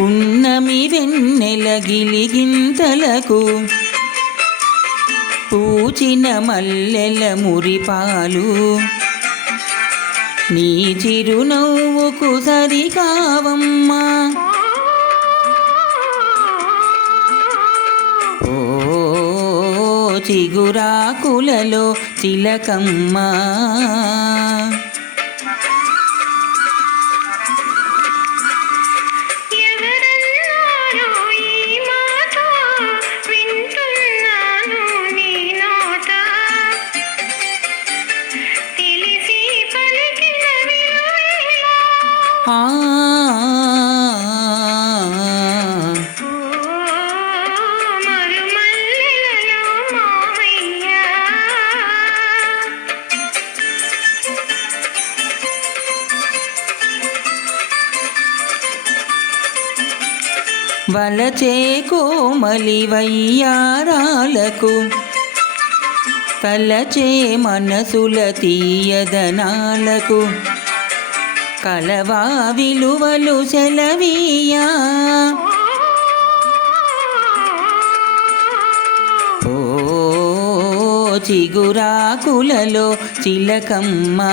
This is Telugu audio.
పున్నమి వెన్నెల గిలిగింతలకు పూచిన మల్లెల మురిపాలు. నీ చిరునవ్వుకు సరికావమ్మా ఓ చిగురాకులలో చిలకమ్మా. వలచే కోమలి వయ్యారాలకు తలచే మనసుల తీయదనాలకు కలవా విలువలు సెలవీయా? ఓ చిగురాకులలో చిలకమ్మా.